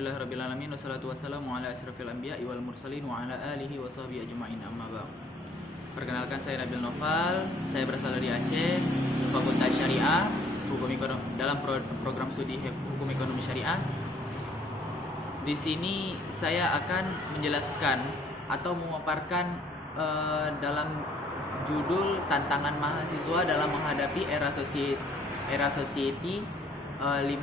Alhamdulillahirrabbilalamin. Wassalatu wassalamu ala asrafil anbiya'i wal mursalin wa ala alihi wa sahbihi ajma'in, amma ba'd. Perkenalkan, saya Nabil Noval. Saya berasal dari Aceh, Fakultas Syariah, dalam program studi Hukum Ekonomi Syariah. Di sini saya akan menjelaskan atau memaparkan dalam judul tantangan mahasiswa dalam menghadapi era society 5.0.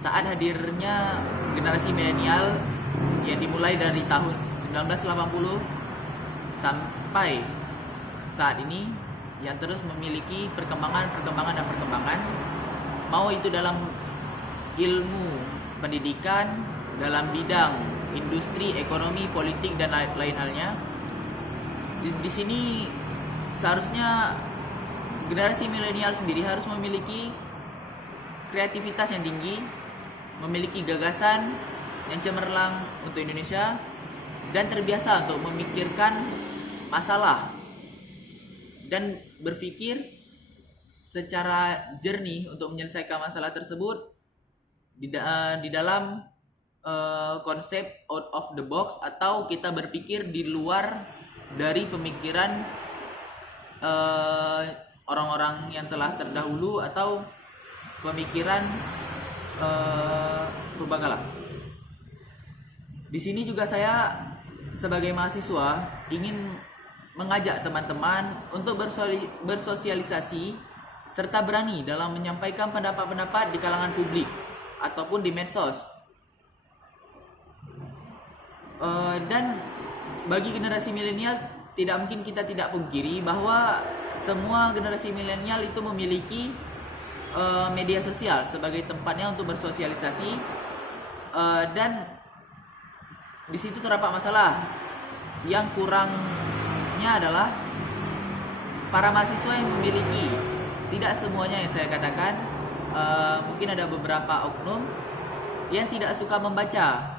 Saat hadirnya generasi milenial yang dimulai dari tahun 1980 sampai saat ini, yang terus memiliki perkembangan, mau itu dalam ilmu pendidikan, dalam bidang industri, ekonomi, politik, dan lain halnya. Di sini seharusnya generasi milenial sendiri harus memiliki kreativitas yang tinggi, memiliki gagasan yang cemerlang untuk Indonesia, dan terbiasa untuk memikirkan masalah dan berpikir secara jernih untuk menyelesaikan masalah tersebut di dalam konsep out of the box, atau kita berpikir di luar dari pemikiran orang-orang yang telah terdahulu atau pemikiran purbakala. Di sini juga saya sebagai mahasiswa ingin mengajak teman-teman untuk bersosialisasi serta berani dalam menyampaikan pendapat-pendapat di kalangan publik ataupun di medsos. Dan bagi generasi milenial, tidak mungkin kita tidak pungkiri bahwa semua generasi milenial itu memiliki media sosial sebagai tempatnya untuk bersosialisasi, dan di situ terdapat masalah. Yang kurangnya adalah para mahasiswa yang memiliki, tidak semuanya yang saya katakan, mungkin ada beberapa oknum yang tidak suka membaca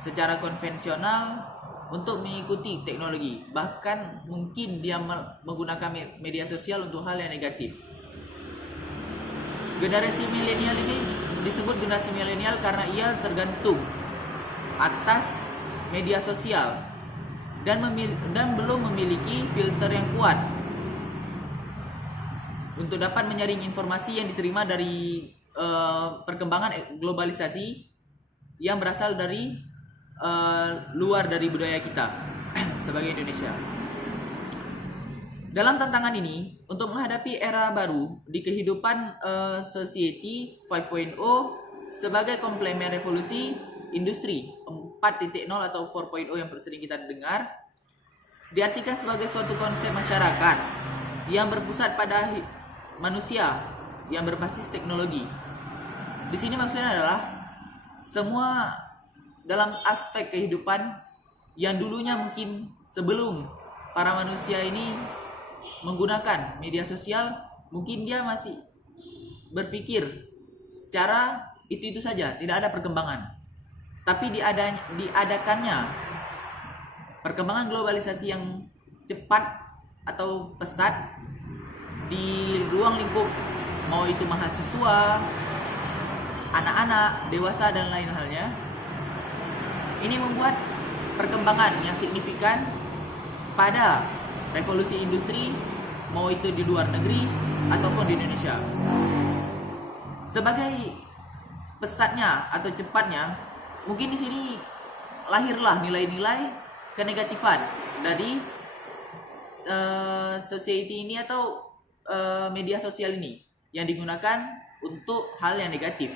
secara konvensional untuk mengikuti teknologi, bahkan mungkin dia menggunakan media sosial untuk hal yang negatif. Generasi milenial ini disebut generasi milenial karena ia tergantung atas media sosial dan belum memiliki filter yang kuat untuk dapat menyaring informasi yang diterima dari perkembangan globalisasi yang berasal dari luar dari budaya kita sebagai Indonesia. Dalam tantangan ini, untuk menghadapi era baru di kehidupan society 5.0 sebagai komplemen revolusi industri 4.0 atau 4.0 yang sering kita dengar, diartikan sebagai suatu konsep masyarakat yang berpusat pada manusia yang berbasis teknologi. Di sini maksudnya adalah semua dalam aspek kehidupan yang dulunya mungkin sebelum para manusia ini menggunakan media sosial, mungkin dia masih berpikir secara itu saja, tidak ada perkembangan. Tapi diadakannya perkembangan globalisasi yang cepat atau pesat di ruang lingkup, mau itu mahasiswa, anak-anak, dewasa, dan lain halnya, ini membuat perkembangan yang signifikan pada revolusi industri, mau itu di luar negeri ataupun di Indonesia. Sebagai pesatnya atau cepatnya, mungkin di sini lahirlah nilai-nilai kenegatifan dari society ini atau media sosial ini yang digunakan untuk hal yang negatif.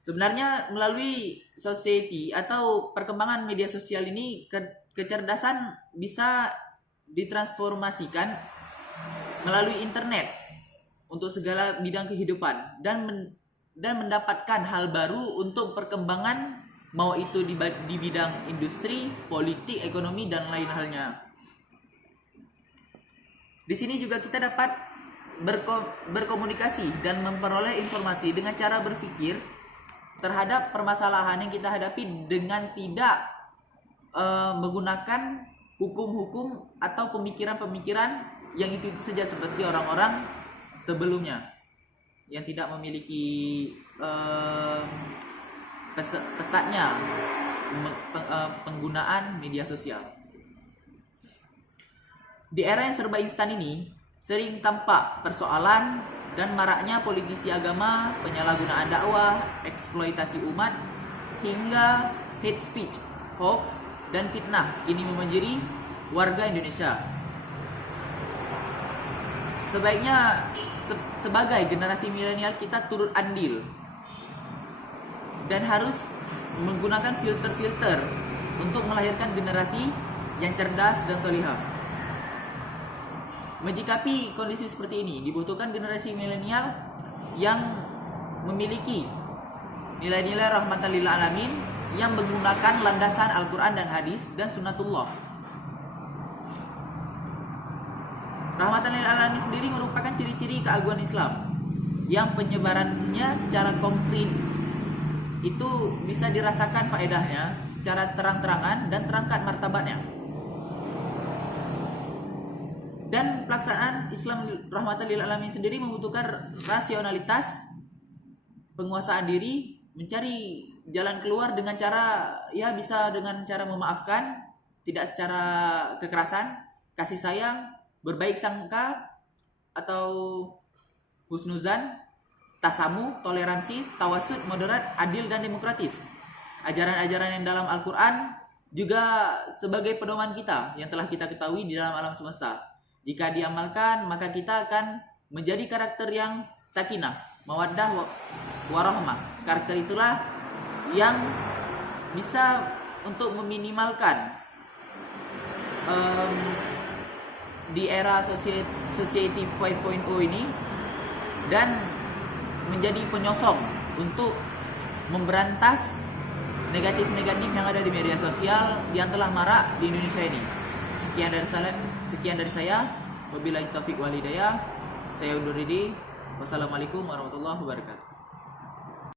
Sebenarnya melalui society atau perkembangan media sosial ini, kecerdasan bisa ditransformasikan melalui internet untuk segala bidang kehidupan dan mendapatkan hal baru untuk perkembangan, mau itu di bidang industri, politik, ekonomi, dan lain halnya. Di sini juga kita dapat berkomunikasi dan memperoleh informasi dengan cara berpikir terhadap permasalahan yang kita hadapi dengan tidak menggunakan hukum-hukum atau pemikiran-pemikiran yang itu saja seperti orang-orang sebelumnya. yang tidak memiliki pesatnya penggunaan media sosial. Di era yang serba instan ini, sering tampak persoalan dan maraknya politisi agama, penyalahgunaan dakwah, eksploitasi umat, hingga hate speech, hoax, dan fitnah kini membanjiri warga Indonesia. Sebaiknya sebagai generasi milenial kita turut andil dan harus menggunakan filter-filter untuk melahirkan generasi yang cerdas dan solihah. Menjikapi kondisi seperti ini, dibutuhkan generasi milenial yang memiliki nilai-nilai rahmatan lil alamin yang menggunakan landasan Al-Quran dan hadis dan sunnatullah. Rahmatan lil alamin sendiri merupakan ciri-ciri keagungan Islam yang penyebarannya secara konkret itu bisa dirasakan faedahnya secara terang-terangan dan terangkat martabatnya. Dan pelaksanaan Islam rahmatan lil alamin sendiri membutuhkan rasionalitas, penguasaan diri, mencari jalan keluar dengan cara bisa dengan cara memaafkan, tidak secara kekerasan, kasih sayang, berbaik sangka atau husnuzan, tasamu, toleransi, tawasud, moderat, adil dan demokratis. Ajaran-ajaran yang dalam Al-Quran juga sebagai pedoman kita yang telah kita ketahui di dalam alam semesta. Jika diamalkan, maka kita akan menjadi karakter yang sakinah, mawaddah, warahmah. Karakter itulah yang bisa untuk meminimalkan di era society 5.0 ini dan menjadi penyosong untuk memberantas negatif-negatif yang ada di media sosial yang telah marak di Indonesia ini. Sekian dari saya. Wabillahi taufiq wal hidayah. Saya undur diri. Wassalamualaikum warahmatullahi wabarakatuh.